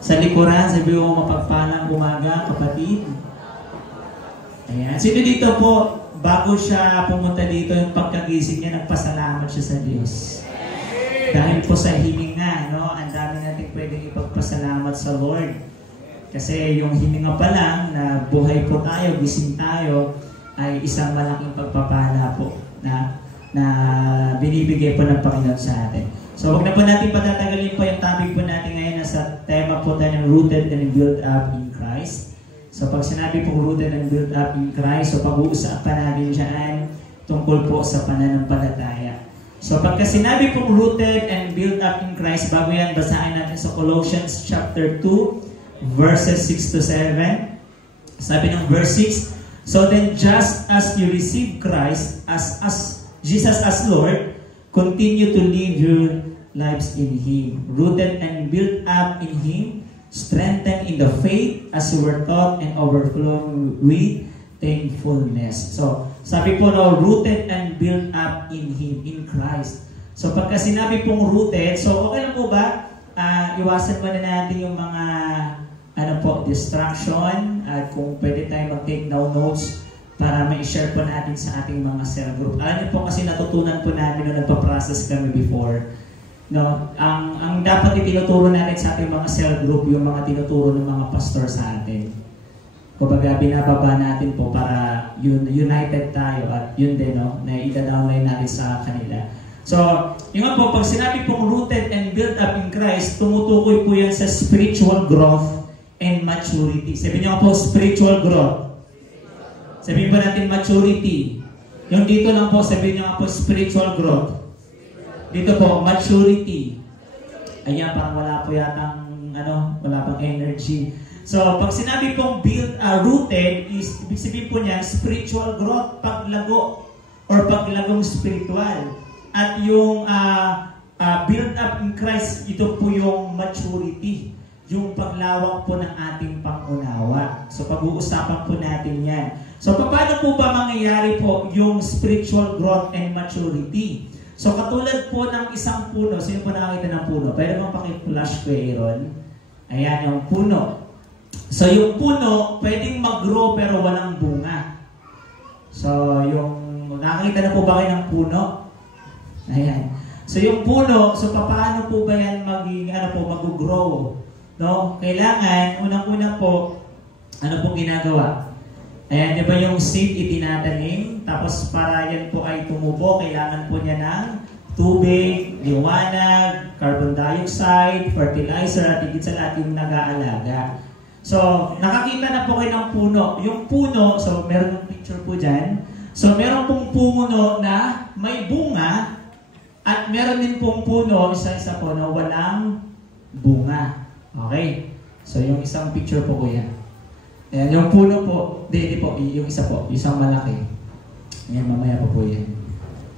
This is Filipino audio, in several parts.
Sa likuran, sabi mo mapagpalang umaga, kapatid. Ayan. Sino dito po, bago siya pumunta dito, yung pagkagising niya, nagpasalamat siya sa Diyos. Dahil po sa hininga, no, ang dami natin pwedeng ipagpasalamat sa Lord. Kasi yung hininga pa lang, na buhay po tayo, gising tayo, ay isang malaking pagpapala po na binibigay po ng Panginoon sa atin. So, huwag na po natin patatagalin po yung topic po natin ngayon na sa tema po tayo ng rooted and built up in Christ. So, pag sinabi po rooted and built up in Christ, so pag-uusapan natin dyan tungkol po sa pananampalataya. So, pagka sinabi pong rooted and built up in Christ, bago yan, basahin natin sa Colossians chapter 2, verses 6 to 7. Sabi ng verse 6, so then just as you receive Christ as Jesus as Lord, continue to live your lives in Him, rooted and built up in Him, strengthened in the faith as you were taught and overflowing with thankfulness. So, sabi po no, rooted and built up in Him, in Christ. So, pagka sinabi pong rooted, so okay lang po ba? Iwasan mo na natin yung mga distraction, at kung pwede tayo mag-take down notes para ma-share po natin sa ating mga cell group. Alam niyo po kasi natutunan po namin nung nagpa-process kami before. No, ang dapat itinuturo natin sa ating mga cell group, yung mga tinuturo ng mga pastor sa atin. Kumbaga, binababa natin po para united tayo at yun din, no, na ida-downline natin sa kanila. So, yung po, pag sinabi pong rooted and built up in Christ, tumutukoy po yan sa spiritual growth and maturity. Sabi niyo po, spiritual growth. Sabihin po natin maturity. Yung dito lang po, sabihin niyo po spiritual growth. Dito po, maturity. Ayan, parang wala po yatang, wala pang energy. So, pag sinabi pong rooted, is, ibig sabihin po niya, spiritual growth, paglago, or paglagong spiritual. At yung build up in Christ, ito po yung maturity. Yung paglawak po ng ating pangunawa. So, pag-uusapan po natin yan. So, paano po ba mangyayari po yung spiritual growth and maturity? So, katulad po ng isang puno, sino po nakakita ng puno? Pwede bang paki-flash ko, Aaron? Ayan, yung puno. So, yung puno, pwedeng mag-grow pero walang bunga. So, nakakita na po ba kayo ng puno? Ayan. So, yung puno, so, paano po ba yan mag-grow? No? Kailangan, unang-una po, ano pong ginagawa? Ayan, di ba yung seed itinatanim? Tapos para yan po ay tumubo, kailangan po niya ng tubig, liwanag, carbon dioxide, fertilizer, at higit sa lahat yung nag-aalaga. So, nakakita na po kayo ng puno. Yung puno, so meron ng picture po dyan. So, meron pong puno na may bunga, at meron din pong puno, isa-isa po, na walang bunga. Okay? So, yung isang picture po yan. Ayan, yung puno po, hindi po, yung isa po, isang malaki. Ayan, mamaya po yan.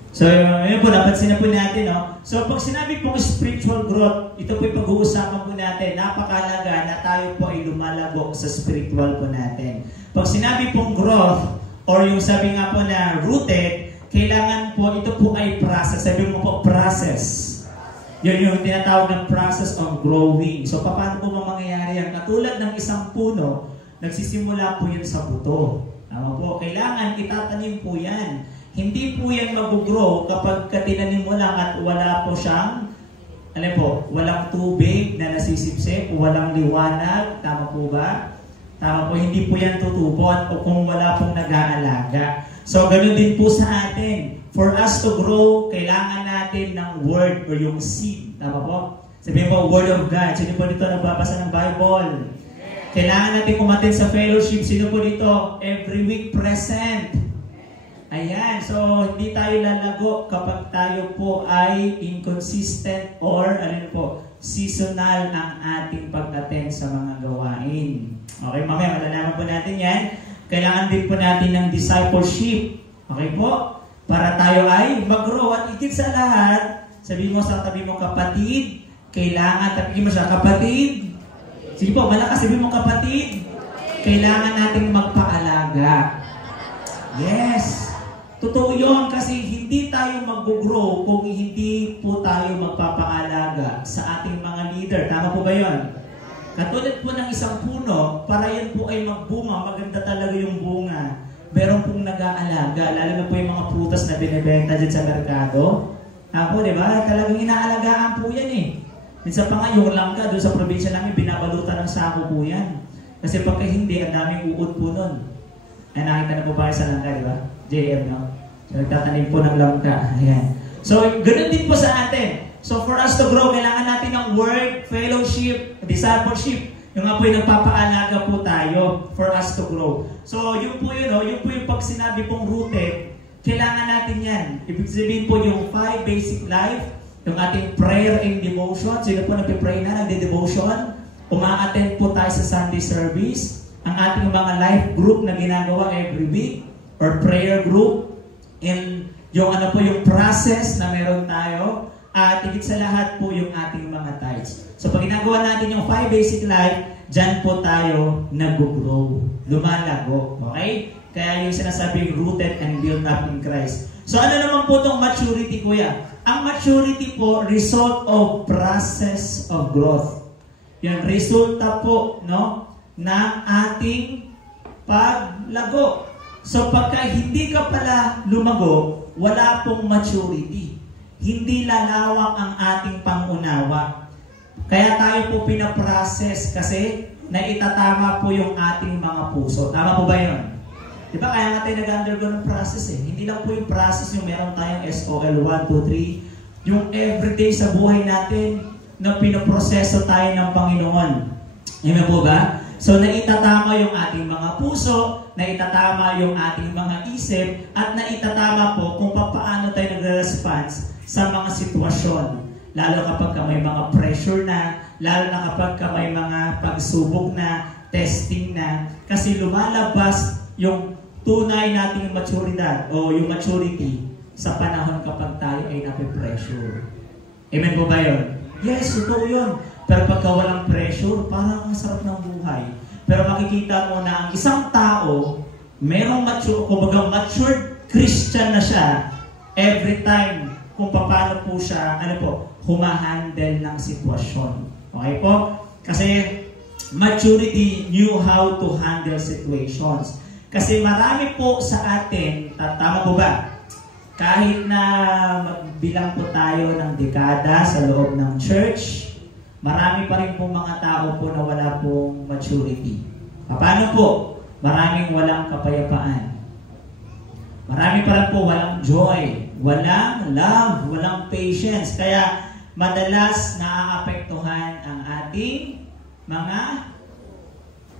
So, yun po, napansin na po natin, no? So, pag sinabi pong spiritual growth, ito po yung pag-uusapan po natin, napakalaga na tayo po ay lumalago sa spiritual po natin. Pag sinabi pong growth, or yung sabi nga po na rooted, kailangan po, ito po ay process. Sabi mo po, process. Yun yung tinatawag ng process of growing. So, paano po mangyayari yan? Katulad ng isang puno, nagsisimula po yan sa buto. Tama po. Kailangan itatanim po yan. Hindi po yan mag-grow kapag tinanim mo lang at wala po siyang, walang tubig na nasisipsip, walang liwanag. Tama po ba? Tama po. Hindi po yan tutubot o kung wala pong nag-aalaga. So, ganun din po sa atin. For us to grow, kailangan natin ng word or yung seed. Tama po? Sabihin po, word of God. Sino po dito nagbabasa ng Bible? Kailangan natin kumatin sa fellowship. Sino po dito? Every week present. Ayan. So, hindi tayo lalago kapag tayo po ay inconsistent or seasonal ang ating pag-attend sa mga gawain. Okay, mamaya malalaman po natin yan. Kailangan din po natin ng discipleship. Okay po? Para tayo ay mag-grow. At higit sa lahat, sabihin mo sa tabi mo, kapatid, kailangan, tabi mo siya, kapatid, sige po, malakas, sabihin mo kapatid, kailangan natin magpaalaga. Yes. Totoo yun kasi hindi tayo mag-grow kung hindi po tayo magpapaalaga sa ating mga leader. Tama po ba yun? Katulad po ng isang puno, para yan po ay magbunga, maganda talaga yung bunga. Meron pong nag-aalaga, lalo na po yung mga prutas na binibenta dyan sa merkado. Ako, di ba? Talagang inaalagaan po yan eh. Minsan pa nga yung langka, doon sa probinsya namin, binabalutan ng sako po yan. Kasi pagka hindi, ang daming uod po nun. Ay, nakita na po ba kayo sa langka, di ba? JM, no? So, nagtatanim po ng langka. Ayan. So, ganun din po sa atin. So, for us to grow, kailangan natin ng work, fellowship, discipleship. Yung nga po yung nagpapaalaga po tayo for us to grow. So, yun po yun, no? Yun po yung pag sinabi pong rooted, kailangan natin yan. Ibig sabihin po yung 5 basic life, yung ating prayer and devotion. Sino po nagpipray na, nagde-devotion? Uma-attend po tayo sa Sunday service. Ang ating mga life group na ginagawa every week, or prayer group. And yung ano po yung process na meron tayo. At higit sa lahat po yung ating mga tithes. So pag ginagawa natin yung 5 basic life, dyan po tayo nag-grow, lumalago. Okay? Kaya yung sinasabing rooted and built up in Christ. So ano naman po itong maturity, kuya? Ang maturity po, result of process of growth. Yan, resulta po, no, ng ating paglago. So pagka hindi ka pala lumago, wala pong maturity. Hindi lalawak ang ating pangunawa. Kaya tayo po pinaprocess kasi naitatama po yung ating mga puso. Tama po ba yun? Diba kaya nga tayo nag-undergo ng process eh. Hindi lang po yung process yung meron tayong SOL 1, 2, 3. Yung everyday sa buhay natin na pinaproseso tayo ng Panginoon. Amen po ba? So naitatama yung ating mga puso, naitatama yung ating mga isip, at naitatama po kung paano tayo nagre-response sa mga sitwasyon. Lalo kapag may mga pressure na, lalo na kapag may mga pagsubok na, testing na, kasi lumalabas yung tunay nating maturidad o yung maturity sa panahon kapag tayo ay nape-pressure. Amen po ba yun? Yes, totoo yun. Pero pagka walang pressure, parang ang sarap ng buhay. Pero makikita mo na ang isang tao, merong matured Christian na siya, every time kung paano po siya, humahandle ng sitwasyon. Okay po? Kasi maturity knew how to handle situations. Kasi marami po sa atin, tama po ba? Kahit na magbilang po tayo ng dekada sa loob ng church, marami pa rin po mga tao po na wala pong maturity. Paano po? Maraming walang kapayapaan. Marami pa rin po walang joy, walang love, walang patience. Kaya madalas naaapektuhan ang ating mga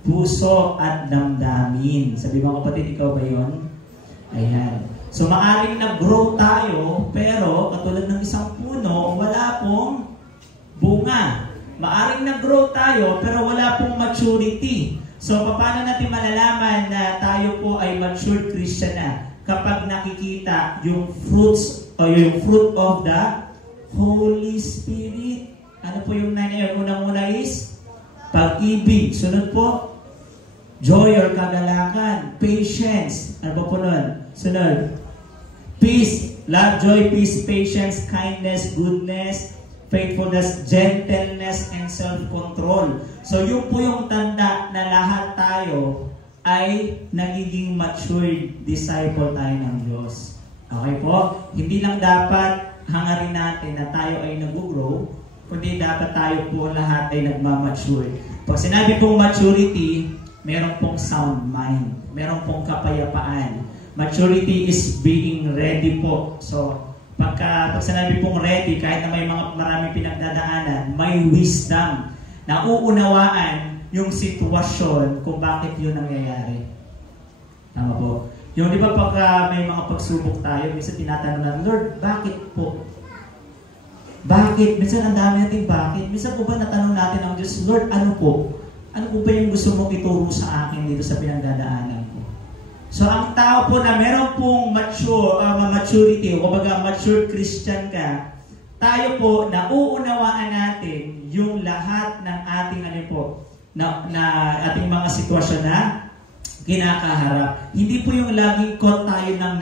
puso at damdamin. Sabi mga kapatid, ikaw ba yun? Ayan. So maaring nag-grow tayo, pero katulad ng isang puno, wala pong bunga. Maaring nag-grow tayo, pero wala pong maturity. So paano natin malalaman na tayo po ay matured Christian na? Kapag nakikita yung fruits o yung fruit of the Holy Spirit. Ano po yung unang-una is pag-ibig. Sunod po, joy or kagalakan, patience. Ano po nun? Sunod, peace, love, joy, peace, patience, kindness, goodness, faithfulness, gentleness, and self-control. So yun po yung tanda na lahat tayo ay nagiging matured disciple tayo ng Diyos. Okay po? Hindi lang dapat hangarin natin na tayo ay nag-grow, kundi dapat tayo po lahat ay nagmamature. Pag sinabi pong maturity, meron pong sound mind, meron pong kapayapaan. Maturity is being ready po. So, pag sinabi pong ready, kahit na may maraming pinagdadaanan, may wisdom na uunawaan yung sitwasyon kung bakit yun nangyayari. Tama po. Yung di ba pag may mga pagsubok tayo, minsan tinatanong natin, Lord, bakit po? Bakit? Minsan ang dami natin bakit. Minsan po ba natanong natin ang Diyos, Lord, ano po? Ano po ba yung gusto mong ituro sa akin dito sa pinagdadaanan ko? So ang tao po na meron pong maturity, o kumbaga mature Christian ka, tayo po nauunawaan natin yung lahat ng ating na ating mga sitwasyon na kinakaharap. Hindi po yung laging caught tayo ng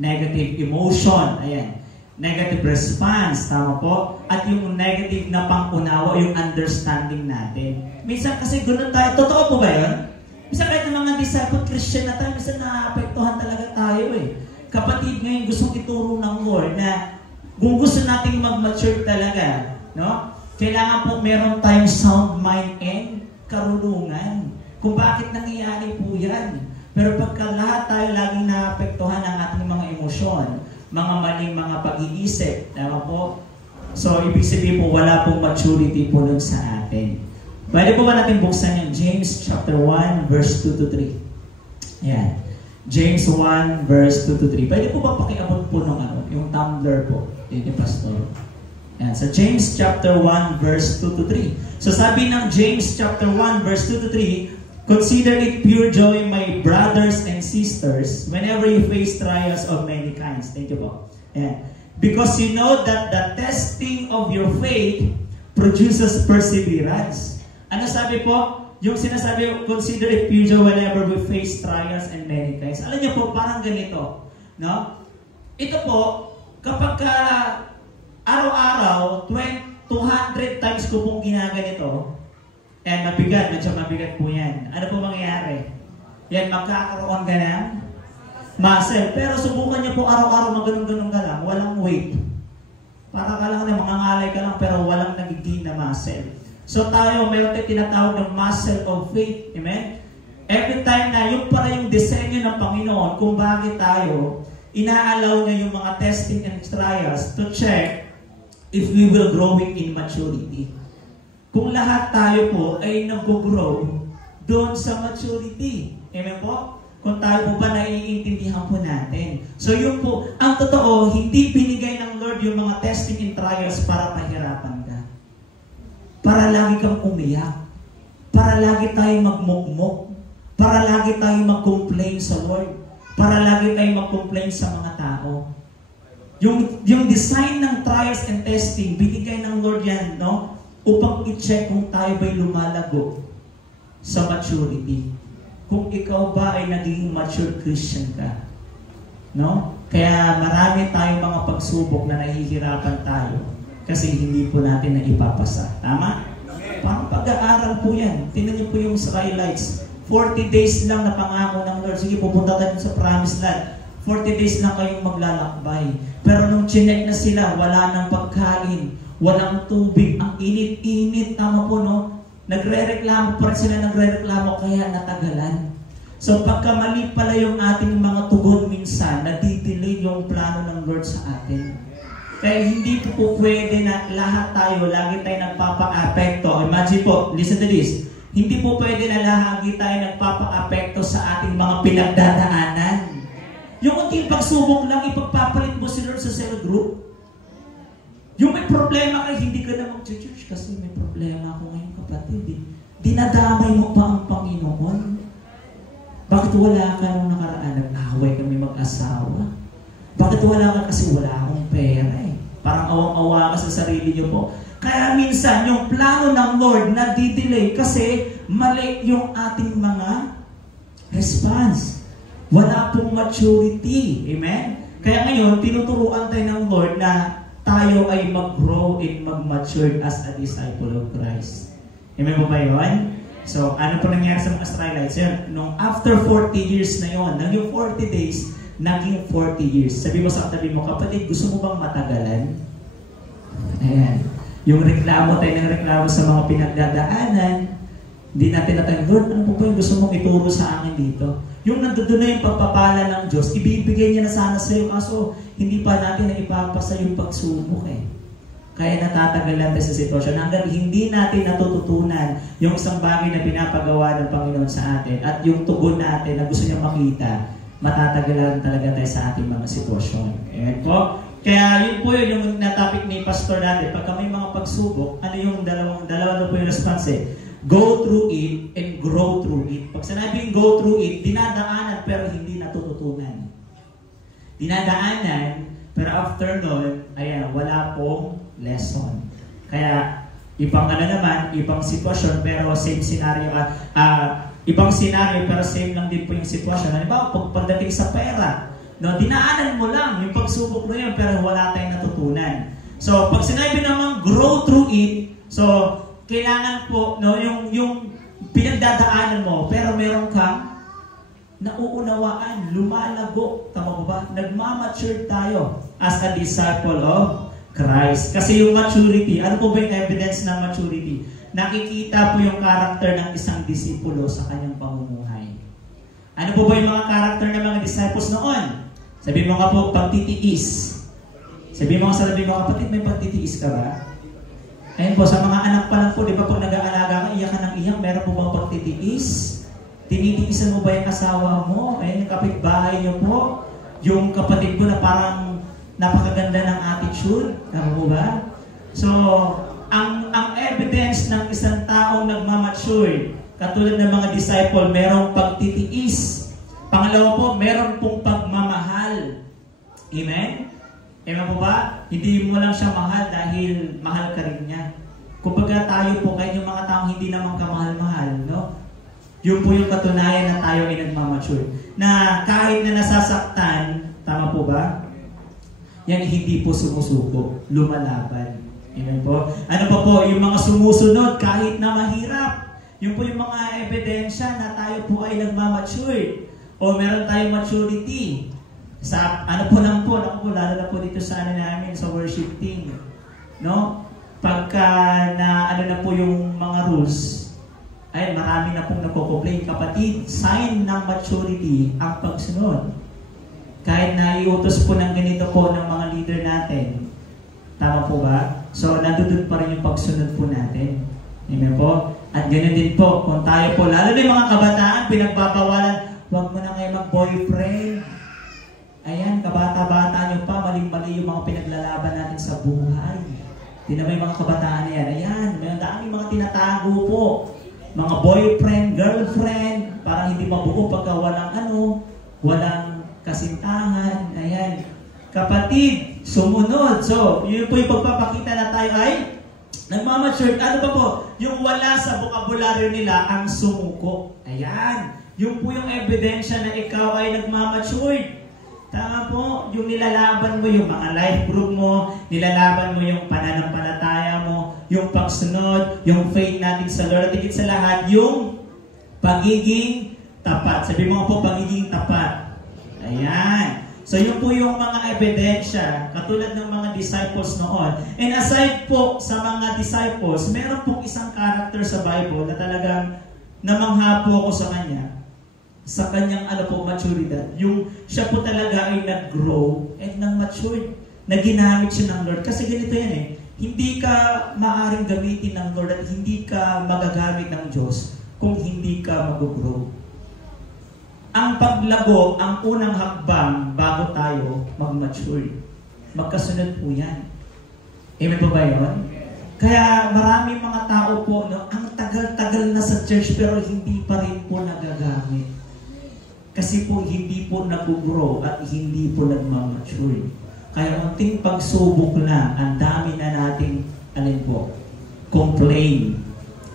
negative emotion. Ayan. negative response, tama po? At yung negative na pang-unawa, yung understanding natin. Minsan kasi ganoon tayo. Totoo po ba yun? Minsan kahit ng mga disciple Christian na tayo, minsan naapektuhan talaga tayo eh. Kapatid, ngayon gustong ituro ng Lord na kung gusto nating mag-mature talaga, no? Kailangan po meron tayong sound mind and karunungan. Kung bakit nangyayari po yan. Pero pagka lahat tayo laging naapektuhan ng ating mga emosyon, mga maling mga pag-iisip, tama po? So, ibig sabihin po, wala pong maturity po nun sa atin. Pwede po ba natin buksan yung James chapter 1, verse 2 to 3? Ayan. James 1, verse 2 to 3. Pwede po ba pakiabot po ng yung tumbler po, ni Pastor? Ayan. So, James chapter 1, verse 2 to 3. So, sabi ng James chapter 1, verse 2 to 3, consider it pure joy, my brothers and sisters, whenever you face trials of many kinds. Thank you po. Ayan. Because you know that the testing of your faith produces perseverance. Ano sabi po? Yung sinasabi, consider it pure joy whenever we face trials and many kinds. Alam niyo po, parang ganito. No? Ito po, kapag araw-araw, 200 times ko pong ginaganito, and mabigat, medyo mabigat po yan. Ano po mangyayari? Yan, magkakaroon ka ng muscle. Pero subukan niyo po araw-araw maganon-ganon ka lang, walang weight. Para ka lang na mangangalay ka lang, pero walang nagiging na muscle. So tayo, mayroon tayong tinatawag ng muscle of faith. Amen? Every time na yung para yung disenyo ng Panginoon, kung bakit tayo, inaalaw niya yung mga testing and trials to check if we will growing in maturity. Kung lahat tayo po ay nag-grow doon sa maturity. Amen po? Kung tayo po ba naiintindihan po natin. So yun po, ang totoo, hindi binigay ng Lord yung mga testing and trials para pahirapan ka. Para lagi kang umiyak. Para lagi tayong magmukmok. Para lagi tayong mag-complain sa Lord. Para lagi tayong mag-complain sa mga tao. Yung design ng trials and testing, binigay ng Lord yan, no? Upang i-check kung tayo ba'y lumalago sa maturity. Kung ikaw ba ay naging mature Christian ka. No? Kaya marami tayong mga pagsubok na nahihirapan tayo kasi hindi po natin na ipapasa. Tama? Parang pag-aaral po yan. Tingnan niyo po yung Israelites. 40 days lang na pangako ng Lord. Sige, pupunta tayo sa promised land. 40 days lang kayong maglalakbay. Pero nung chinek na sila, wala nang pagkain, walang tubig, ang init-init. Tama po, no? Nagre-reklamo pa rin sila, nagre-reklamo, kaya natagalan. So pagka mali pala yung ating mga tugon minsan, nadidelay yung plano ng Lord sa atin. Kaya hindi po pwede na lahat tayo, lagi tayo nagpapa-apekto. Imagine po, listen to this. Hindi po pwede na lagi tayo nagpapa-apekto sa ating mga pinagdadaanan. Yung unting pagsubok lang, ipagpapalit mo si Lord sa cell group. Yung may problema kayo, hindi ka na mag-church kasi may problema ako ngayon, kapatid. Dinadamay mo pa ang Panginoon. Bakit wala ka nung nakaraan? Nag-away kami mag-asawa. Bakit wala ka? Kasi wala akong pera eh. Parang awang-awa ka sa sarili niyo po. Kaya minsan, yung plano ng Lord na di-delay kasi mali yung ating mga response. Wala pong maturity. Amen? Kaya ngayon, tinuturuan tayo ng Lord na tayo ay mag-grow and mag-mature as a disciple of Christ. Amen po ba yun? So, ano po nangyari sa mga Israelites? Nung after 40 years na yun, naging 40 days, naging 40 years. Sabi mo sa katabi mo, kapatid, gusto mo bang matagalan? Ayan. Yung reklamo tayo ng reklamo sa mga pinagdadaanan, hindi natin natin, Lord, ano po ba yung gusto mong ituro sa akin dito? Yung nandoon na yung pagpapala ng Diyos, ibibigay niya na sana sa iyo, kaso hindi pa natin na ipapasa yung pagsubok eh. Kaya natatagalan tayo sa sitwasyon hanggang hindi natin natututunan yung isang bagay na pinapagawa ng Panginoon sa atin at yung tugon natin na gusto niya makita, matatagalan talaga tayo sa ating mga sitwasyon. Ayan po. Kaya yun po yun yung na-topic ni Pastor natin. Pagka may mga pagsubok, ano yung dalawa na po yung response eh? Go through it and grow through it. Pag sinabing go through it, dinadaanan pero hindi natututunan. Dinadaanan, pero after nun, ayan, wala pong lesson. Kaya, ibang ano naman, ibang sitwasyon, pero same scenario. Ibang scenario, pero same lang din po yung sitwasyon. Halimbawa, pagdating sa pera, No, dinaanan mo lang yung pagsubok na yun, pero wala tayong natutunan. So, pag sinabi naman grow through it, so kailangan po no yung pinagdadaanan mo, pero meron kang nauunawaan, lumalago, tama ba? Nagmamature tayo as a disciple of Christ. Kasi yung maturity, ano po ba yung evidence ng maturity? Nakikita po yung character ng isang disipulo sa kanyang pamumuhay. Ano po ba yung mga character ng mga disciples noon? Sabi mo nga po, pagtitiis. Sabi mo nga sa labi mo, kapatid, may pagtitiis ka ba? Ayun po, sa mga anak pa lang po, di ba pag nag-aalaga ka, iyak ka ng iyak, meron po bang pagtitiis? Tinitiisan mo ba yung asawa mo? Ayun, yung kapitbahay niyo po. Yung kapatid ko na parang napakaganda ng attitude. Tama po ba? So, ang evidence ng isang taong nagmamature, katulad ng mga disciple, merong pagtitiis. Pangalawa po, meron pong pagmamahal. Amen? Amen po ba? Hindi mo lang siya mahal dahil mahal ka rin niya. Kumbaga tayo po, kahit yung mga taong hindi naman kamahal-mahal, no? Yun po yung katunayan na tayo ay nagmamature. Na kahit na nasasaktan, tama po ba? Yan hindi po sumusuko, lumalaban. Amen po? Ano pa po, yung mga sumusunod kahit na mahirap. Yun po yung mga ebidensya na tayo po ay nagmamature. O meron tayong maturity. Sa ano po lang po, lalo na po dito sa ano namin, sa worship team. No? Pagka na ano na po yung mga rules, ay marami na pong nagko-complain. Kapatid, sign ng maturity ang pagsunod. Kahit na iutos po ng ganito po ng mga leader natin. Tama po ba? So, nandun pa rin yung pagsunod po natin. Amen po? At ganun din po, kung tayo po, lalo na yung mga kabataan, pinagbabawalan, huwag mo na ngayon mag-boyfriend. Ayan, kabata-bata nyo pa, maling-mali yung mga pinaglalaban natin sa buhay. Di na may mga kabataan na yan. Ayan, may daming mga tinatago po. Mga boyfriend, girlfriend, parang hindi mabuo pagka walang kasintahan. Ayan. Kapatid, sumunod. So, yun po yung pagpapakita na tayo ay nagmamature. Ano pa po? Yung wala sa bokabularyo nila ang sumuko. Ayan. Yung po yung ebidensya na ikaw ay nagmamature. Tama po, yung nilalaban mo yung mga life group mo, nilalaban mo yung pananampalataya mo, yung pagsunod, yung faith natin sa Lord, at higit sa lahat, yung pagiging tapat. Sabi mo po, pagiging tapat. Ayan. So yun po yung mga ebidensya, katulad ng mga disciples noon. And aside po sa mga disciples, meron pong isang character sa Bible na talagang namangha po ako sa kanya. Sa kanyang maturidad. Yung siya po talaga ay nag-grow and nang-mature. Na ginamit siya ng Lord. Kasi ganito yan eh. Hindi ka maaaring gamitin ng Lord at hindi ka magagamit ng Diyos kung hindi ka mag-grow. Ang paglago, ang unang hakbang bago tayo mag-mature. Magkasunod po yan. Amen po ba yun? Kaya maraming mga tao po, no, ang tagal-tagal na sa church pero hindi pa rin po nagagamit. Kasi po hindi po nag-grow at hindi po nag-mature. Kaya unting pagsubok na, ang dami na nating, complain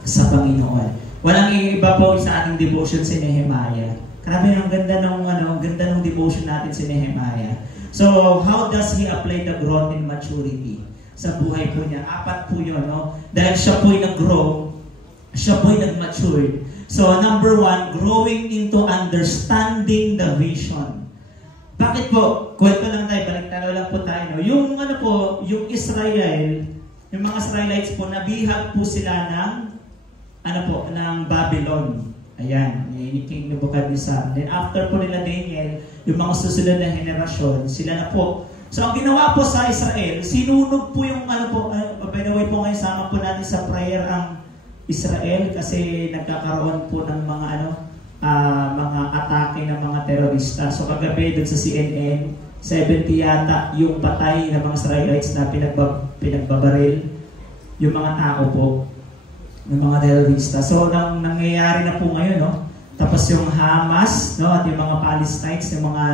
sa Panginoon. Walang iba po sa ating devotion si Nehemiah. Grabe, ang ganda ng devotion natin si Nehemiah. So, how does he apply the growth in maturity sa buhay po niya? 4 po yun, no? Dahil siya po'y nag-grow, siya po'y nag-mature. So, number 1, growing into understanding the vision. Bakit po? Kwento lang tayo, baliktaro lang po tayo. No? Yung Israel, yung mga Israelites po, nabihag po sila ng Babylon. Ayan, ni King Nebuchadnezzar. Then after po nila Daniel, yung mga susunod na henerasyon, sila na po. So, ang ginawa po sa Israel, sinunog po yung by the way po ngayon, sama po natin sa prayer ang Israel kasi nagkakaroon po ng mga atake ng mga terorista. So kagabi doon sa CNN, 70 yata yung patay ng mga Israelites na pinagbabaril yung mga tao po ng mga terorista. So nangyayari na po ngayon, no? Tapos yung Hamas, no, at yung mga Palestinians, yung mga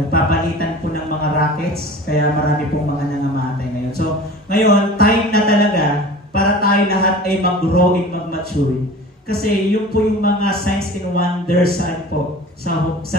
nagpapalitan po ng mga rockets, kaya marami pong mga nangamatay ngayon. So ngayon, time na talaga para tayo lahat ay mag-grow and mag-mature. Kasi yun po yung mga signs and wonders sa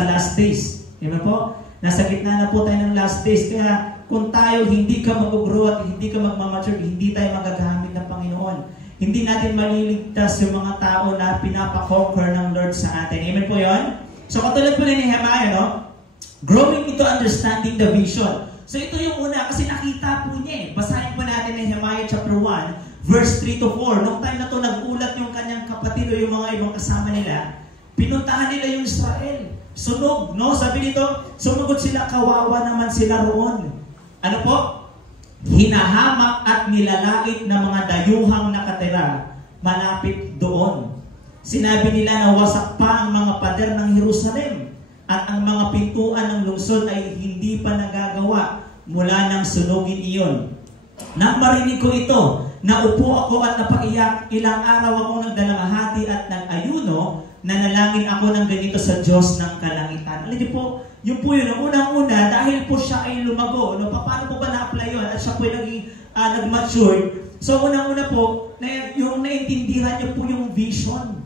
last days. Diba po? Nasa gitna na po tayo ng last days. Kaya kung tayo hindi ka mag-grow at hindi ka magmamature, hindi tayo magagamit ng Panginoon. Hindi natin maliligtas yung mga tao na pinapakonquer ng Lord sa atin. Amen po yun? So katulad po ni Nehemiah, no? Growing into understanding the vision. So ito yung una kasi nakita po niya eh. Basahin po natin Nehemiah chapter 1, verse 3 to 4. Noong time na to nagulat yung kanyang kapatid o yung mga ibang kasama nila, pinuntahan nila yung Israel. Sunog, no? Sabi dito, sumugod sila, kawawa naman sila roon. Ano po? Hinahamak at nilalait ng mga dayuhang nakatira malapit doon. Sinabi nila na wasak pa ang mga pader ng Jerusalem at ang mga pintuan ng lungsod ay hindi pa nagagawa mula nang sunugin iyon. Nang marinig ko ito, naupo ako at napaiyak. Ilang araw ako nagdalamahati at nag-ayuno, nanalangin ako ng ganito sa Diyos ng kalangitan. Alam niyo po, yun po yun, unang-una, dahil po siya ay lumago, no? Paano po ba na-apply yun? At siya po ay naging nag-mature. So unang-una po, yung naintindihan niyo po yung vision.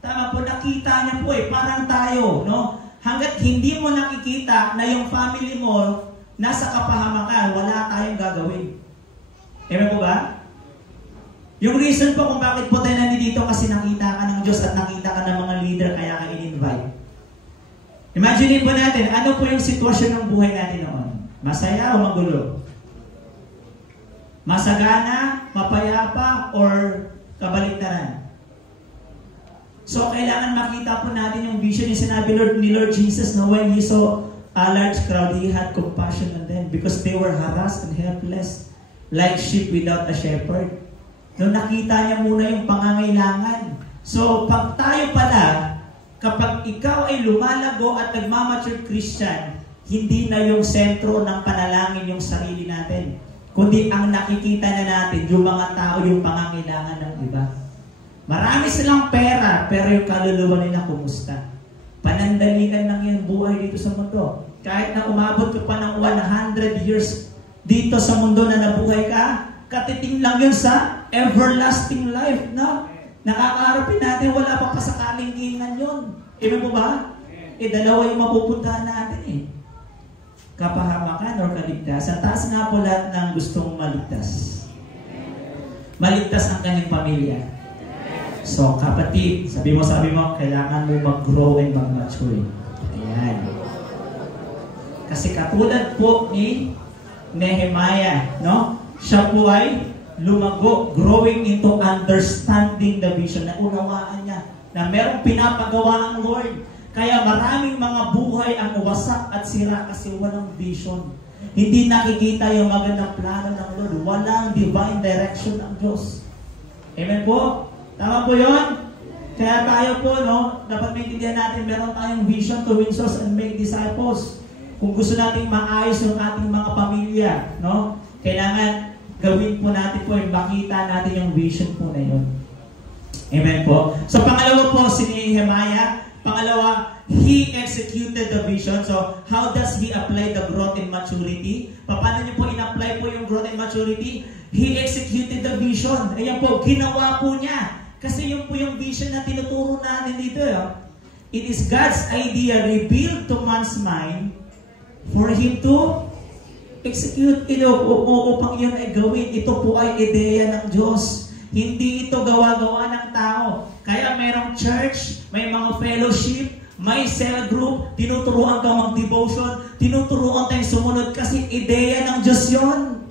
Tama po, nakita niya po parang tayo, no? Hanggat hindi mo nakikita na yung family mo nasa kapahamakan, wala tayong gagawin. Amen po ba? Yung reason po kung bakit po tayo nandito kasi nakita ka ng Diyos at nakita ka ng mga leader kaya ka in-invite. Imagine po natin, ano po yung sitwasyon ng buhay natin noon? Masaya o magulo? Masagana, mapayapa, or kabaliktaran? So, kailangan makita po natin yung vision yung sinabi ni Lord Jesus na when He saw a large crowd, He had compassion on them because they were harassed and helpless like sheep without a shepherd. No, nakita niya muna yung pangangailangan. So, pag tayo pala, kapag ikaw ay lumalago at nagmamature Christian, hindi na yung sentro ng panalangin yung sarili natin, kundi ang nakikita na natin yung mga tao, yung pangangailangan ng iba. Marami silang pera, pero yung kaluluwa nila kumusta? Panandalian lang yung buhay dito sa mundo. Kahit na umabot ka pa ng 100 years dito sa mundo na nabuhay ka, katiting lang yun sa everlasting life, no? Nakakaharapin natin, wala pa sa kalingkingan yun. Amen po ba? Dalawa yung mapupuntahan natin kapahamakan or kaligtasan. Taas nga po lahat ng gustong maligtas. Maligtas ang kanyang pamilya. So, kapatid, sabi mo, kailangan mo mag-grow and mag-mature. Ayan. Kasi katulad po ni Nehemiah, no? Siya po ay lumago, growing into understanding the vision. Naunawaan niya na merong pinapagawa ang Lord. Kaya maraming mga buhay ang wasak at sira kasi walang vision. Hindi nakikita yung magandang plano ng Lord. Walang divine direction ng Diyos. Amen po? Tama po yun? Kaya tayo po, no, dapat maintindihan natin, meron tayong vision to win souls and make disciples. Kung gusto nating maayos yung ating mga pamilya, no, kailangan gawin po natin po yung makita natin yung vision po na yun. Amen po? So, pangalawa po si Nehemiah. Pangalawa, he executed the vision. So, how does he apply the growth and maturity? Paano niyo po in-apply po yung growth and maturity? He executed the vision. Ayan po, ginawa po niya. Kasi yun po yung vision na tinuturo natin dito. It is God's idea revealed to man's mind for him to execute ito upang yun ay gawin. Ito po ay ideya ng Diyos. Hindi ito gawa-gawa ng tao. Kaya mayroong church, may mga fellowship, may cell group, tinuturuan kang mag-devotion, tinuturuan tayong sumunod kasi ideya ng Diyos yun.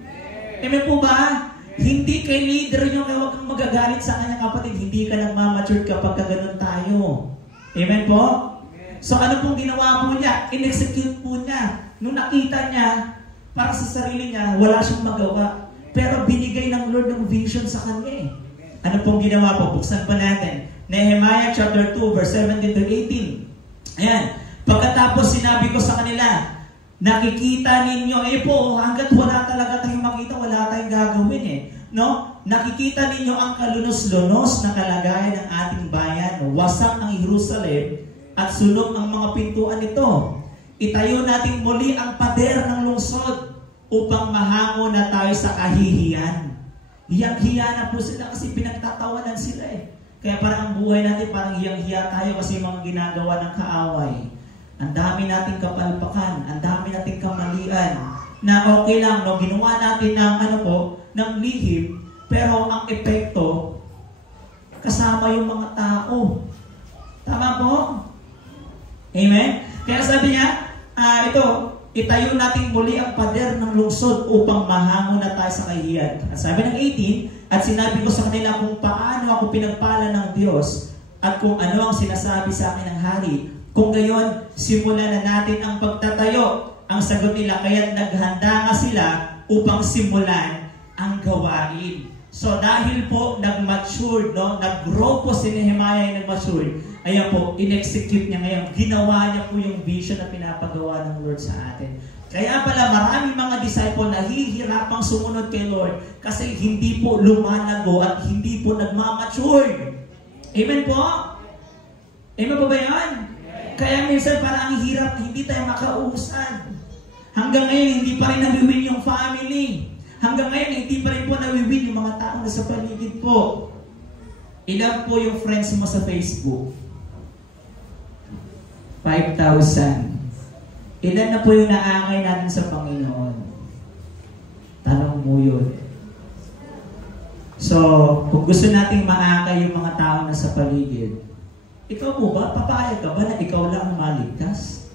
Amen po ba? Hindi kay leader nyo, kaya huwag kang magagalit sa kanyang kapatid. Hindi ka lang ma-mature kapag ganun tayo. Amen po? So ano pong ginawa po niya? In-execute po niya. Nung nakita niya, para sa sarili niya, wala siyang magawa. Pero binigay ng Lord ng vision sa kanya. Ano pong ginawa po? Buksan pa natin. Nehemiah chapter 2, verse 17 to 18. Ayan. Pagkatapos sinabi ko sa kanila, nakikita ninyo, po, hanggat wala talaga tayong makita, wala tayong gagawin no? Nakikita ninyo ang kalunos-lunos na kalagayan ng ating bayan. Wasak ang Jerusalem at sunog ang mga pintuan nito. Itayo natin muli ang pader ng lungsod upang mahango na tayo sa kahihiyan. Hiyang-hiya na po sila kasi pinagtatawanan sila Kaya parang ang buhay natin, parang hiyang-hiya tayo kasi mga ginagawa ng kaaway. ang dami nating kapalpakan, ang dami nating kamalian, na okay lang, no, ginawa natin ng ng lihim, pero ang epekto, kasama yung mga tao. Tama po? Amen? Kaya sabi niya, itayo natin muli ang pader ng lungsod upang mahango na tayo sa kahihiyan. At sabi ng 18, at sinabi ko sa kanila kung paano ako pinagpala ng Diyos at kung ano ang sinasabi sa akin ng hari. Kung gayon, simulan na natin ang pagtatayo. Ang sagot nila, kaya naghanda nga sila upang simulan ang gawain. So dahil po nag-mature, no? Nag-grow po si Nehemiah ay nag-mature. Ayan po, in-execute niya ngayon. Ginawa niya po yung vision na pinapagawa ng Lord sa atin. Kaya pala maraming mga disciple nahihirapang sumunod kay Lord kasi hindi po lumalago at hindi po nagmamature. Amen po? Amen po ba yan? Kaya minsan parang ang hirap, hindi tayo makausad. Hanggang ngayon, hindi pa rin nawiwin yung family. Hanggang ngayon, hindi pa rin po nawiwin yung mga tao na sa paligid po. Ilan po yung friends mo sa Facebook? 5,000. Ilan na po yung naangay natin sa Panginoon? Tanong mo yun. So, kung gusto nating maangay yung mga tao na sa paligid, ikaw po ba? Papayag ka ba na ikaw lang ang maligtas?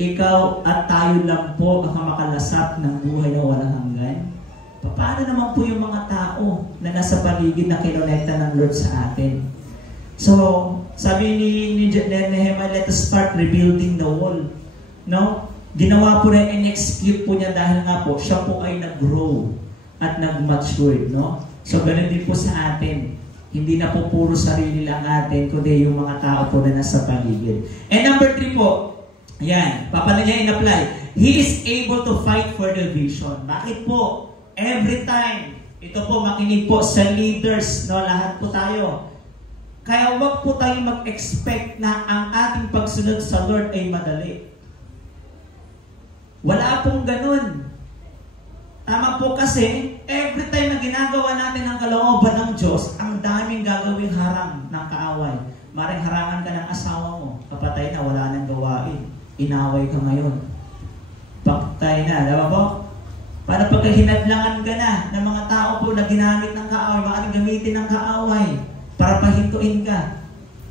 Ikaw at tayo lang po ang makalasap ng buhay na walang hanggan? Paano naman po yung mga tao na nasa paligid na kinonekta ng Lord sa atin? So, sabi ni Nehemiah, let us start rebuilding the wall. No? Ginawa po na in-execute po niya dahil nga po, siya po ay nag-grow at nag-mature. No? So, ganun din po sa atin. Hindi na po puro sarili lang atin, kundi yung mga tao po na nasa paligid. And number 3 po, yan, paano niya in-apply? He is able to fight for the vision. Bakit po? Every time, ito po, makinig po sa leaders, no, lahat po tayo. Kaya wag po tayong mag-expect na ang ating pagsunod sa Lord ay madali. Wala pong ganun. Tama po kasi, every time na ginagawa natin ang kalooban ng Diyos, ang daming gagawing harang ng kaaway. Maring harangan ka ng asawa mo, kapatay na, wala nang gawain. Inaway ka ngayon. Paktay na, diba po? Para pagkahinadlangan ka na ng mga tao po na ginamit ng kaaway, maaaring gamitin ng kaaway para pahintuin ka.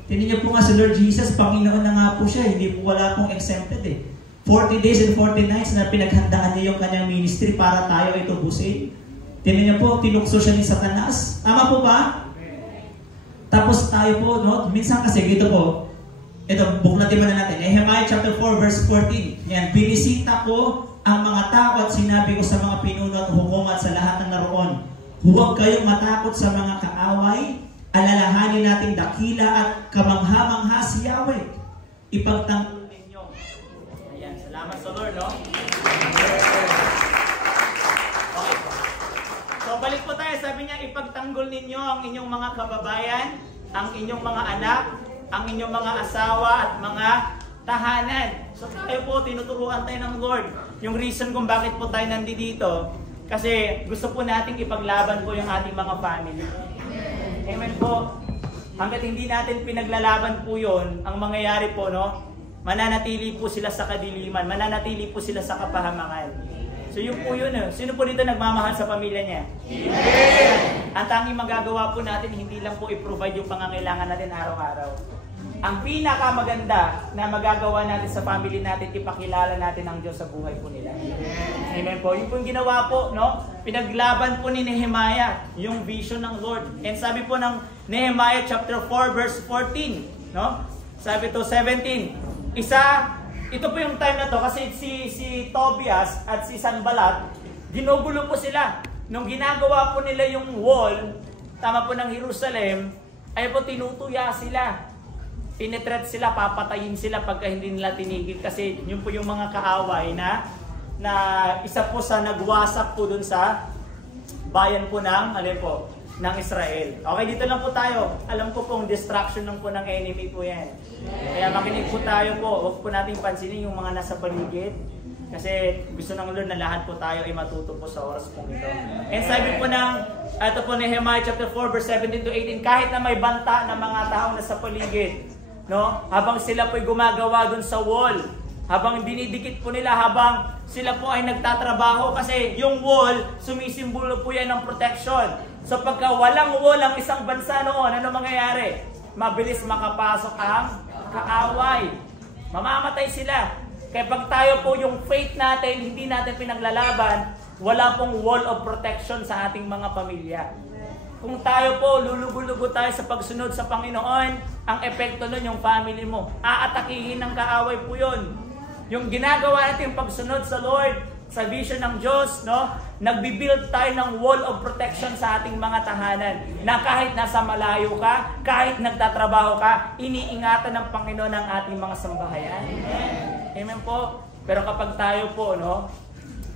Tingnan niyo po nga si Lord Jesus, Panginoon na nga po siya, hindi po wala pong exempted eh. 40 days and 40 nights na pinaghandaan niya yung kanyang ministry para tayo ay tubusin. Tingnan niyo po, tinukso siya ni Satanas. Tama po ba? Tapos tayo po, no? Minsan kasi dito po, ito, buklatin mo na natin. Nehemiah chapter 4 verse 14. Yan, binisita ko ang mga tao at sinabi ko sa mga pinuno at hukom at sa lahat ng naroon, huwag kayong matakot sa mga kaaway, alalahanin nating dakila at kamangha-mangha si Yahweh. Ipagtanggol ninyo. Ayan, salamat sa Lord, no? Okay. So, balik po tayo. Sabi niya, ipagtanggol ninyo ang inyong mga kababayan, ang inyong mga anak, ang inyong mga asawa at mga tahanan. So tayo po, tinuturuan tayo ng Lord. Yung reason kung bakit po tayo nandito, kasi gusto po nating ipaglaban po yung ating mga family. Amen po. Hanggat hindi natin pinaglalaban po yun, ang mangyayari po, no? Mananatili po sila sa kadiliman, mananatili po sila sa kapahamangan. So yun po yun. Sino po dito nagmamahal sa pamilya niya? Amen! Ang tanging magagawa po natin, hindi lang po i-provide yung pangangailangan natin araw-araw. Ang pinakamaganda na magagawa natin sa family natin, ipakilala natin ang Diyos sa buhay po nila. Amen po. Yung po yung ginawa po, no? Pinaglaban po ni Nehemiah yung vision ng Lord. And sabi po ng Nehemiah chapter 4 verse 14, no? Sabi to 17. Ito po yung time na to kasi si Tobias at si Sanballat, ginugulo po sila. Nung ginagawa po nila yung wall, tama po ng Jerusalem, ay po tinutuya sila. Pinetreat sila, papatayin sila pagka hindi nila tinigil kasi yun po yung mga kaaway na isa po sa nagwasak po dun sa bayan po ng Israel. Okay, dito lang po tayo. Alam ko pong distraction lang po ng enemy po yan. Kaya makinig po tayo po. Huwag po natin pansinin yung mga nasa paligid. Kasi gusto ng Lord na lahat po tayo ay matuto po sa oras po ito. And sabi po ito po Nehemiah chapter 4 verse 17 to 18, kahit na may banta ng mga tao na sa paligid, no? Habang sila po'y gumagawa dun sa wall, habang dinidikit po nila, habang sila po ay nagtatrabaho, kasi yung wall, sumisimbolo po yan ng protection. So pagka walang wall ang isang bansa noon, ano mangyayari? Mabilis makapasok ang kaaway. Mamamatay sila. Kaya pag tayo po yung faith natin, hindi natin pinaglalaban, wala pong wall of protection sa ating mga pamilya. Kung tayo po, lulugo-lugo tayo sa pagsunod sa Panginoon, ang epekto nun yung family mo. Aatakihin ng kaaway po yun. Yung ginagawa natin pagsunod sa Lord, sa vision ng Diyos, no? Nagbibuild tayo ng wall of protection sa ating mga tahanan. Na kahit nasa malayo ka, kahit nagtatrabaho ka, iniingatan ng Panginoon ang ating mga sambahayan. Amen po. Pero kapag tayo po, no,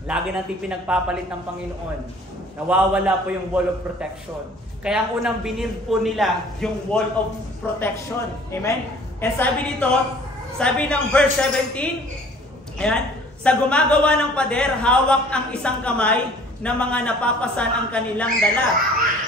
lagi natin pinagpapalit ng Panginoon, nawawala po yung wall of protection. Kaya ang unang binild po nila, yung wall of protection. Amen? And sabi dito, sabi ng verse 17, ayan, sa gumagawa ng pader, hawak ang isang kamay na mga napapasan ang kanilang dala.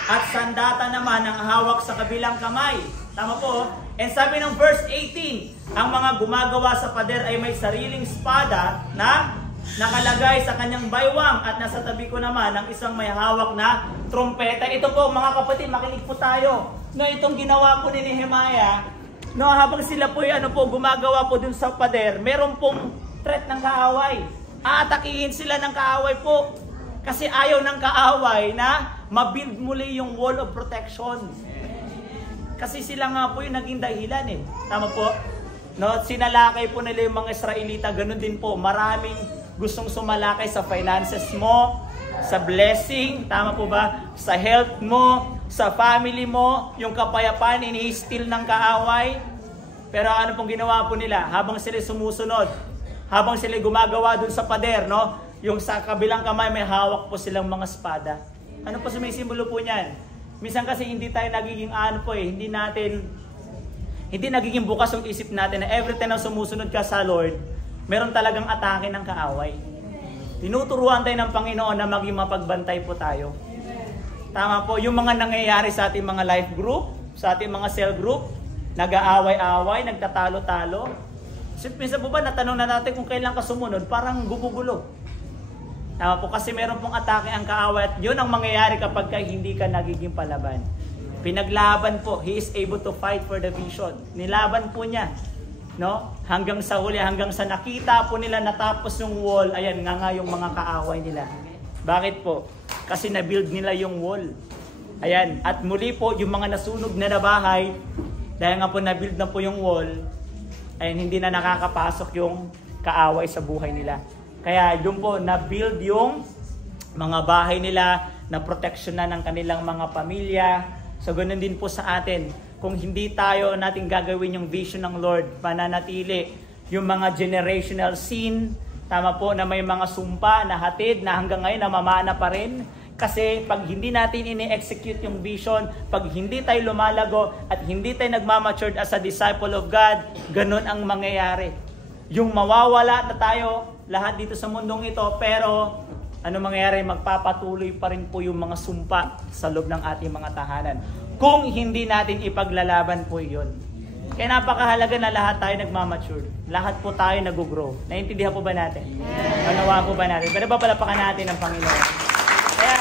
At sandata naman ang hawak sa kabilang kamay. Tama po? And sabi ng verse 18, ang mga gumagawa sa pader ay may sariling espada na nakalagay sa kanyang baywang, at nasa tabi ko naman ang isang may hawak na trompeta. Ito po mga kapatid, makinig po tayo. No, itong ginawa po ni Nehemiah, no, habang sila po gumagawa po dun sa pader, meron pong threat ng kaaway. Aatakihin sila ng kaaway po. Kasi ayaw ng kaaway na mabuild muli yung wall of protection. Kasi sila nga po yung naging dahilan eh. Tama po? No, sinalakay po nila yung mga Israelita. Ganun din po. Maraming gustong sumalakay sa finances mo, sa blessing, tama po ba? Sa health mo, sa family mo, yung kapayapaan, ini-steal ng kaaway. Pero ano pong ginawa po nila? Habang sila sumusunod, habang sila gumagawa dun sa pader, no? Yung sa kabilang kamay may hawak po silang mga espada. Ano po sumisimbolo po niyan? Minsan kasi hindi tayo nagiging hindi nagiging bukas yung isip natin na every time na sumusunod ka sa Lord, meron talagang atake ng kaaway. Tinuturuan tayo ng Panginoon na maging mapagbantay po tayo. Tama po, yung mga nangyayari sa ating mga life group, sa ating mga cell group, nag-aaway-away, nagtatalo-talo. So, minsan po ba natanong na natin kung kailan ka sumunod, parang gugugulo. Tama po, kasi meron pong atake ang kaaway, at yun ang mangyayari kapag hindi ka nagiging palaban. Pinaglaban po, he is able to fight for the vision. Nilaban po niya, no? Hanggang sa huli, hanggang sa nakita po nila natapos yung wall, ayan nga yung mga kaaway nila. Bakit po? Kasi na-build nila yung wall. Ayan, at muli po, yung mga nasunog na bahay, dahil nga po na-build na po yung wall, ayan, hindi na nakakapasok yung kaaway sa buhay nila. Kaya doon po na-build yung mga bahay nila, na protection na ng kanilang mga pamilya. So ganoon din po sa atin. Kung hindi tayo natin gagawin yung vision ng Lord, mananatili yung mga generational sin, tama po, na may mga sumpa na hatid na hanggang ngayon namamana pa rin. Kasi pag hindi natin ini-execute yung vision, pag hindi tayo lumalago at hindi tayo nagmamatured as a disciple of God, ganun ang mangyayari. Yung mawawala na tayo lahat dito sa mundong ito, pero ano mangyayari? Magpapatuloy pa rin po yung mga sumpa sa loob ng ating mga tahanan. Kung hindi natin ipaglalaban po yun. Kaya napakahalaga na lahat tayo nagmamature. Lahat po tayo nag-grow. Naiintindihan po ba natin? Manawaan po ba natin? Pero ba palapakan natin ang Panginoon? Kaya,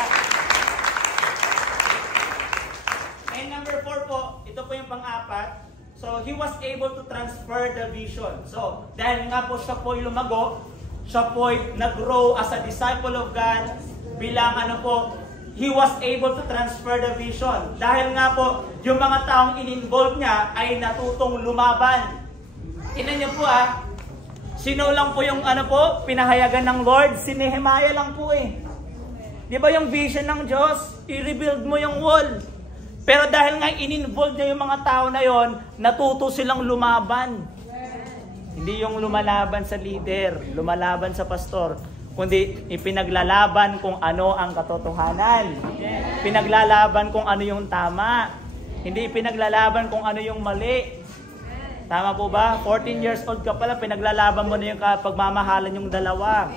and number 4 po, ito po yung pang-apat. So, he was able to transfer the vision. So, dahil nga po siya po lumago, siya po nag-grow as a disciple of God, bilang he was able to transfer the vision. Dahil nga po, yung mga taong in-involve niya ay natutong lumaban. Tingnan niyo po sino lang po yung pinahayagan ng Lord? Si Nehemiah lang po eh. Di ba yung vision ng Diyos? I-rebuild mo yung wall. Pero dahil nga in-involve niya yung mga tao na yon, natuto silang lumaban. Hindi yung lumalaban sa leader, lumalaban sa pastor, kundi ipinaglalaban kung ano ang katotohanan. Pinaglalaban kung ano yung tama. Hindi pinaglalaban kung ano yung mali. Tama po ba? 14 years old ka pala, pinaglalaban mo na yung pagmamahalan yung dalawa.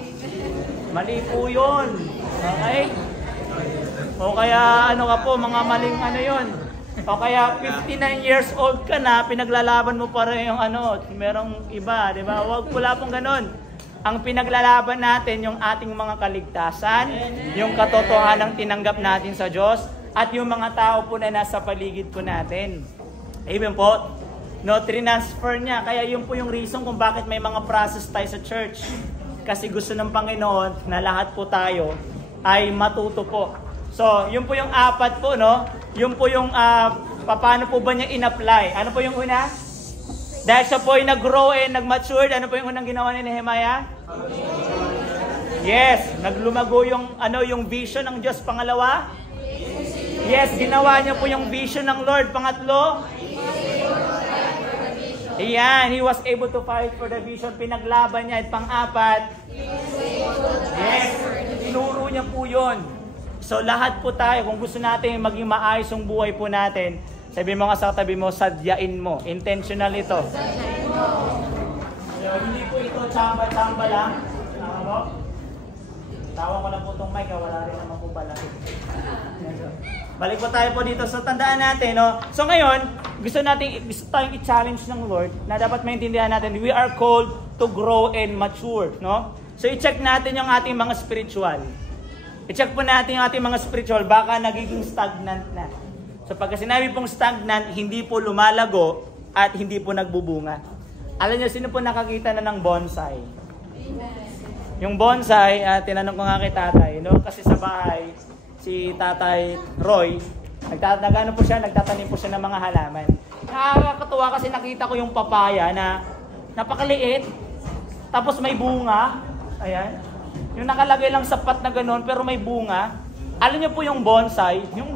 Mali po yun. Okay? O kaya ka po, mga maling yun. O kaya 59 years old ka na, pinaglalaban mo pa rin yung merong iba, di ba? Wala pong ganun. Ang pinaglalaban natin yung ating mga kaligtasan, yung katotohanan tinanggap natin sa Diyos, at yung mga tao po na nasa paligid po natin. Amen po? No, transfer niya. Kaya yun po yung reason kung bakit may mga process tayo sa church. Kasi gusto ng Panginoon na lahat po tayo ay matuto po. So, yun po yung apat po, no? Yun po yung paano po ba niya in-apply. Ano po yung una? Dahil siya po ay nag-grow and nag-matured, ano po yung unang ginawa ni Nehemiah? Yes, naglumago yung yung vision ng Diyos. Pangalawa? Yes, ginawa niya po yung vision ng Lord. Pangatlo? Ayan, he was able to fight for the vision. Pinaglaban niya. At pang-apat? Yes, tinuro niya po yun. So lahat po tayo, kung gusto natin maging maayos ang buhay po natin, sabi mo nga sa katabi mo, sadyain mo. Intentional ito. Sadyain mo. So, hindi po ito tsamba-tsamba lang. Tama mo? Tawa ko lang po itong mic, wala rin naman po pala. Balik po tayo po dito. So tandaan natin, no? So ngayon, gusto tayong i-challenge ng Lord na dapat maintindihan natin, we are called to grow and mature, no? So i-check natin yung ating mga spiritual. I-check po natin yung ating mga spiritual, baka nagiging stagnant na. So pagka sinabi pong stagnant, hindi po lumalago at hindi po nagbubunga. Alam niyo, sino po nakakita na ng bonsai? Yung bonsai, tinanong ko nga kay tatay, no? Kasi sa bahay, si Tatay Roy, nagtatanim po siya ng mga halaman. Nakakatuwa kasi nakita ko yung papaya na napakaliit, tapos may bunga. Ayan. Yung nakalagay lang sa pot na gano'n, pero may bunga. Alam niyo po yung bonsai, yung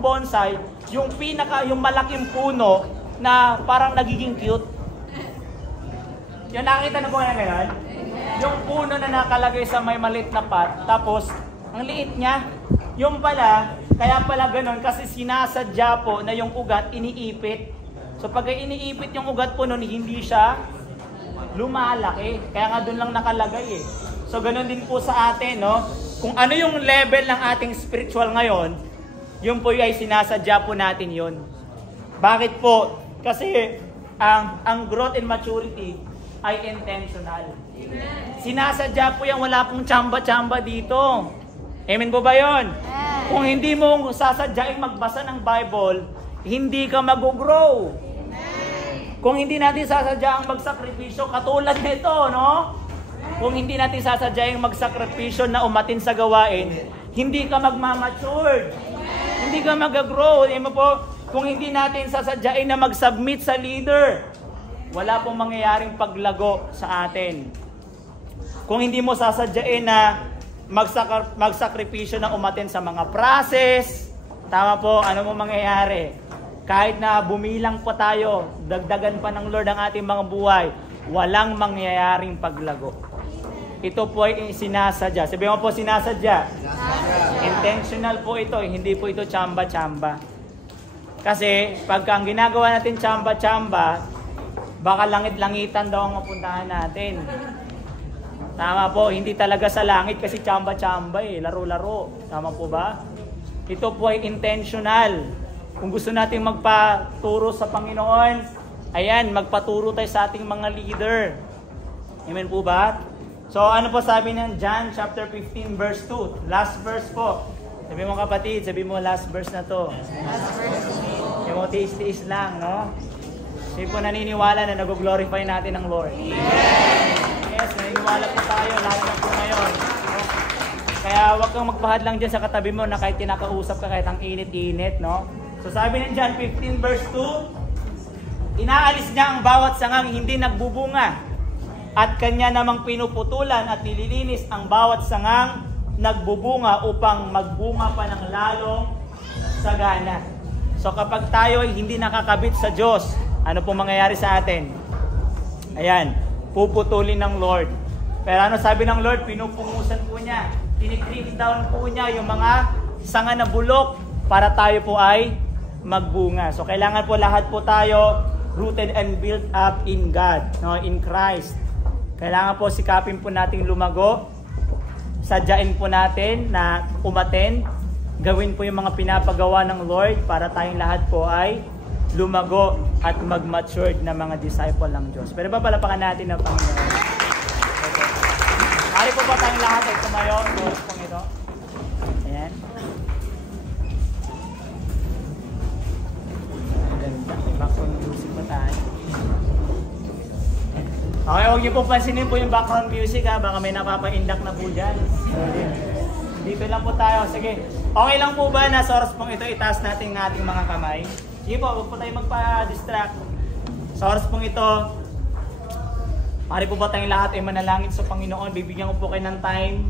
malaking puno na parang nagiging cute. Yung nakita na po na gano'n? Yung puno na nakalagay sa may maliit na pot, tapos ang liit niya. Yung pala, kaya pala gano'n kasi sinasadya po na yung ugat iniipit. So pag iniipit yung ugat po nun, hindi siya lumalaki. Kaya nga doon lang nakalagay eh. So ganoon din po sa atin, no? Kung ano yung level ng ating spiritual ngayon, yun po ay sinasadya po natin yun. Bakit po? Kasi ang growth and maturity ay intentional. Sinasadya po yan, wala pong tsamba-tsamba dito. Amen po ba yun? Kung hindi mo sasadyaing magbasa ng Bible, hindi ka mag-grow. Kung hindi natin sasadyaang magsakripisyo, katulad nito, no? Kung hindi natin sasadyaing magsakripisyo na umatin sa gawain, hindi ka magmamature. Hindi ka mag-grow. Kung hindi natin sasadyain na mag-submit sa leader, wala pong mangyayaring paglago sa atin. Kung hindi mo sasadyain na magsakripisyo na umatin sa mga process, tama po, ano mo mangyayari? Kahit na bumilang pa tayo, dagdagan pa ng Lord ang ating mga buhay, walang mangyayaring paglago. Ito po ay sinasadya. Sabi mo po, sinasadya. Intentional po ito, hindi po ito tsamba-tsamba. Kasi pagka ang ginagawa natin tsamba-tsamba, baka langit-langitan daw ang mapuntahan natin. Tama po, hindi talaga sa langit kasi tsamba-tsamba eh, laro-laro. Tama po ba? Ito po ay intentional. Kung gusto natin magpaturo sa Panginoon, ayan, magpaturo tayo sa ating mga leader. Amen po ba? So ano po sabi ng John chapter 15 verse 2? Last verse po. Sabi mo kapatid, sabi mo last verse na to. Last verse. Sabi mo tiis-tiis lang, no? Hindi po naniniwala na nag-glorify natin ang Lord. Yes, naniniwala po tayo, lalo na po ngayon. Kaya huwag kang magpahad lang dyan sa katabi mo na kahit kinakausap ka kahit ang init-init, no? So sabi ng John 15 verse 2, inaalis niya ang bawat sangang hindi nagbubunga at kanya namang pinuputulan at nililinis ang bawat sangang nagbubunga upang magbunga pa ng lalong sagana. So kapag tayo ay hindi nakakabit sa Diyos, ano po mangyayari sa atin? Ayan, puputulin ng Lord. Pero ano sabi ng Lord? Pinupungusan po niya. Tinitrim down po niya yung mga sanga na bulok para tayo po ay magbunga. So kailangan po lahat po tayo rooted and built up in God, no, in Christ. Kailangan po sikapin po nating lumago. Sadyain po natin na umaten. Gawin po yung mga pinapagawa ng Lord para tayong lahat po ay lumago at mag-matured na mga disciple ng Diyos. Pero palapakan natin ang Panginoon. Okay. Mari po ba tayong lahat ay tumayo sa oras pong ito? Ayan. Ganda. May background music pa tayo. Okay, huwag niyo po pansinin po yung background music ha. Baka may napapaindak na po dyan. Dito lang po tayo. Sige. Okay lang po ba na sa oras pong ito itaas natin ang ating mga kamay? Sige po, huwag po tayo magpa-distract. Sa oras pong ito, pari po ba tayong lahat ay manalangin sa Panginoon? Bibigyan ko po kayo ng time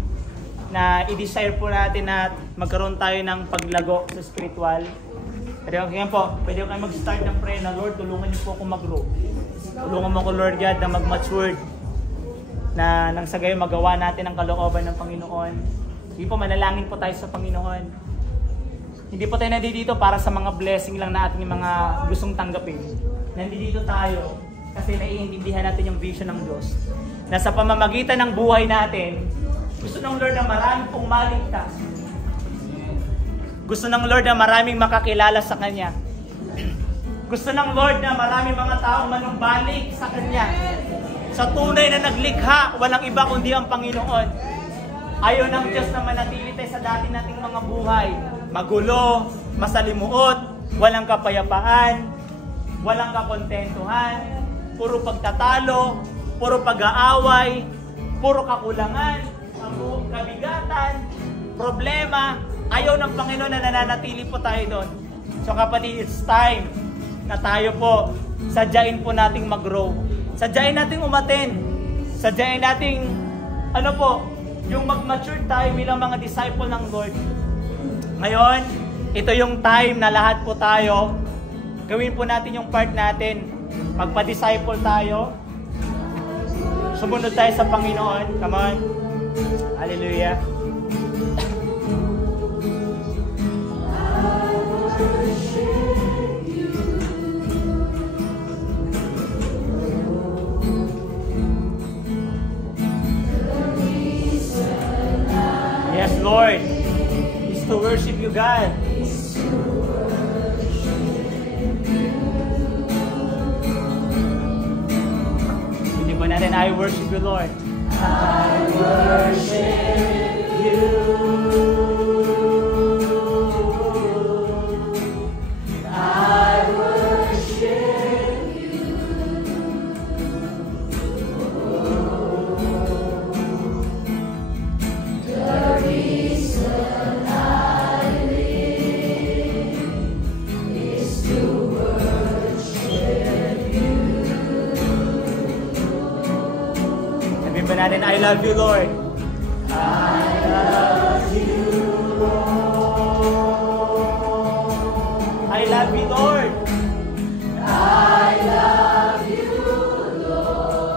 na i-desire po natin na magkaroon tayo ng paglago sa spiritual. Pero kaya po, pwede kayo mag-start ng prayer na, Lord, tulungan niyo po ako mag-grow. Tulungan mo ko, Lord God, na mag-mature. Na nang sa gayon magawa natin ang kalooban ng Panginoon. Sige po, manalangin po tayo sa Panginoon. Hindi po tayo nandito para sa mga blessing lang na ating mga gustong tanggapin. Nandito tayo kasi naiintindihan natin yung vision ng Diyos. Na sa pamamagitan ng buhay natin, gusto ng Lord na marami pong maligtas. Gusto ng Lord na maraming makakilala sa Kanya. Gusto ng Lord na maraming mga taong manumbalik sa Kanya. Sa tunay na naglikha, walang iba kundi ang Panginoon. Ayaw ng Diyos na manatili tayo sa dati nating mga buhay. Magulo, masalimuot, walang kapayapaan, walang kakontentuhan, puro pagtatalo, puro pag-aaway, puro kakulangan, kabigatan, problema. Ayaw ng Panginoon na nananatili po tayo doon. So kapatid, it's time na tayo po, sadyain po nating mag-grow. Sadyain nating umaten. Sadyain nating, yung mag-mature tayo bilang mga disciple ng Lord. Ngayon, ito yung time na lahat po tayo, gawin po natin yung part natin. Magpa-disciple tayo. Sumunod tayo sa Panginoon. Come on. Hallelujah. Yes, Lord. It's to worship you, God. Hindi ba natin, I worship you, Lord. I worship you. I worship you. The reason I live is to worship you. Sabihin ba natin, I love you, Lord. I love you, Lord. I love you, Lord. I love you, Lord.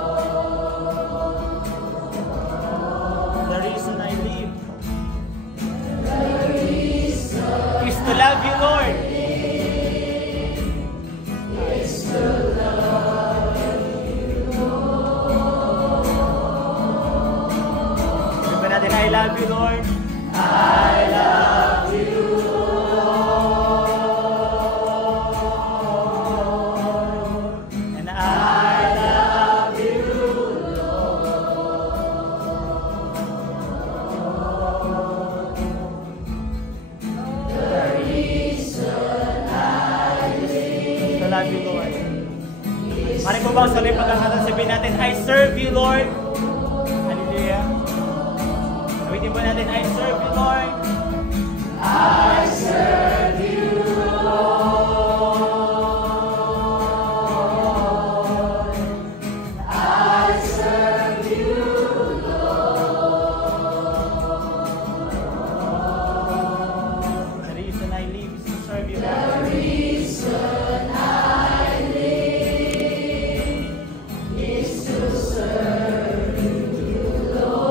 The reason I live is to love you, Lord. Is to love you, Lord. Sabi ba natin, I love you, Lord. I love you, Lord. And I love you, Lord. The reason I live to love you, Lord. Mari po ba sa ulit pagkakataon sabihin natin, I serve you, Lord. Hallelujah. Sabihin po natin, I serve you, Lord. I serve you, Lord. I serve you, Lord. The reason I live is to serve you, Lord. The reason I live is to serve you, Lord.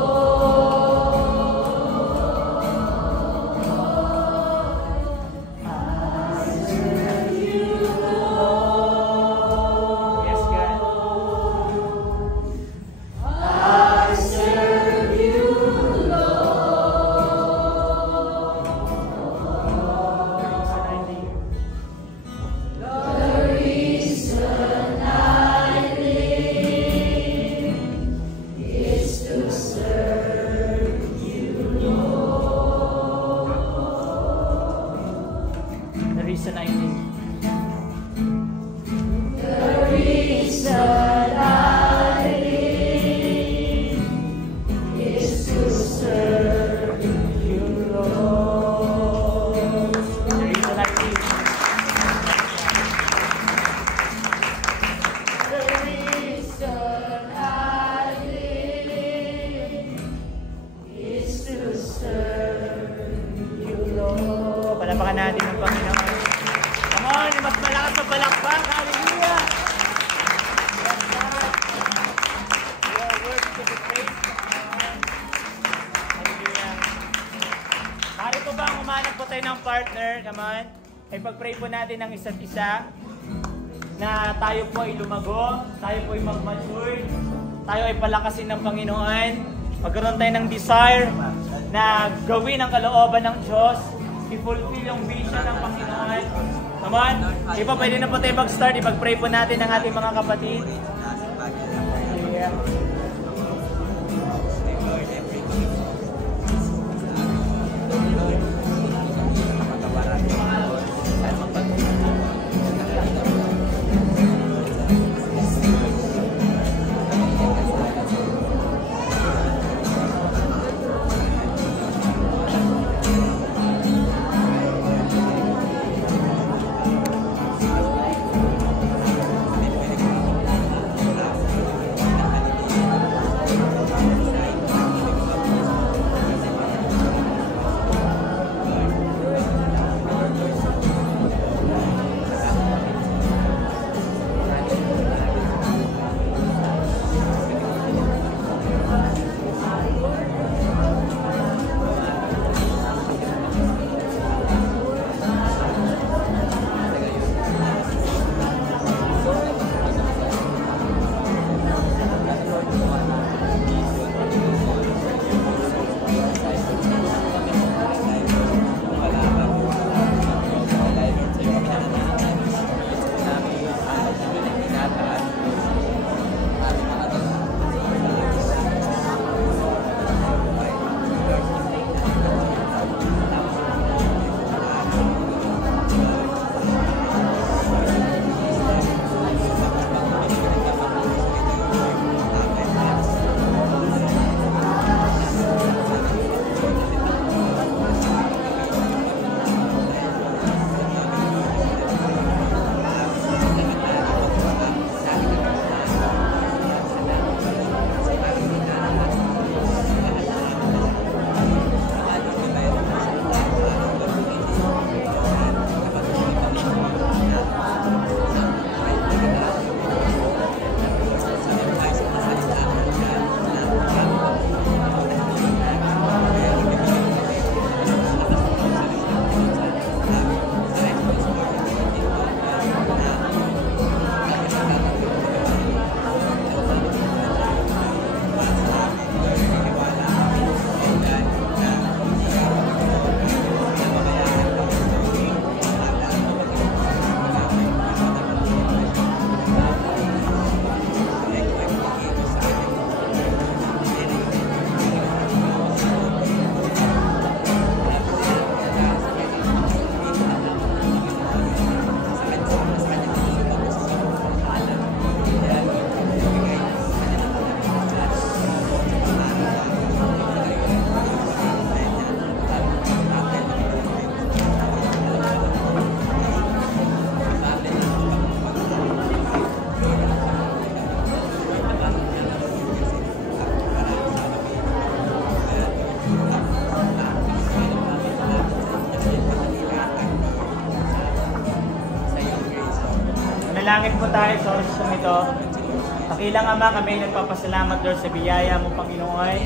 partner, come on, ay pag-pray po natin ng isa't isa na tayo po ay lumago, tayo po ay mag-mature, tayo ay palakasin ng Panginoon, magkaroon tayo ng desire na gawin ang kalooban ng Diyos, i-fulfill yung vision ng Panginoon. Come on, iba pwede na po tayo mag-start, ipag-pray po natin ng ating mga kapatid. Yeah. Manalangin po tayo sa oras ito. Pakilang Ama, kami nagpapasalamat Lord sa biyaya mo Panginoon.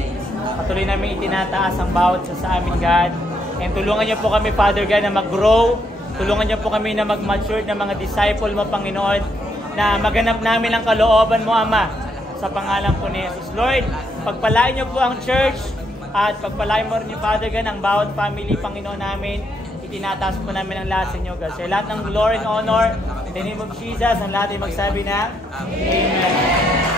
Patuloy namin itinataas ang bawat sa amin God. And tulungan niyo po kami Father God na mag-grow. Tulungan niyo po kami na mag-mature na mga disciple mo Panginoon. Na maganap namin ang kalooban mo Ama. Sa pangalan po ni Jesus. Lord, pagpalain niyo po ang church. At pagpalain mo rin niyo Father God ang bawat family Panginoon namin. Itinataas po namin ang lahat sa inyo, God. Sa lahat ng glory and honor, in the name of Jesus, ang lahat ay magsabi na, Amen.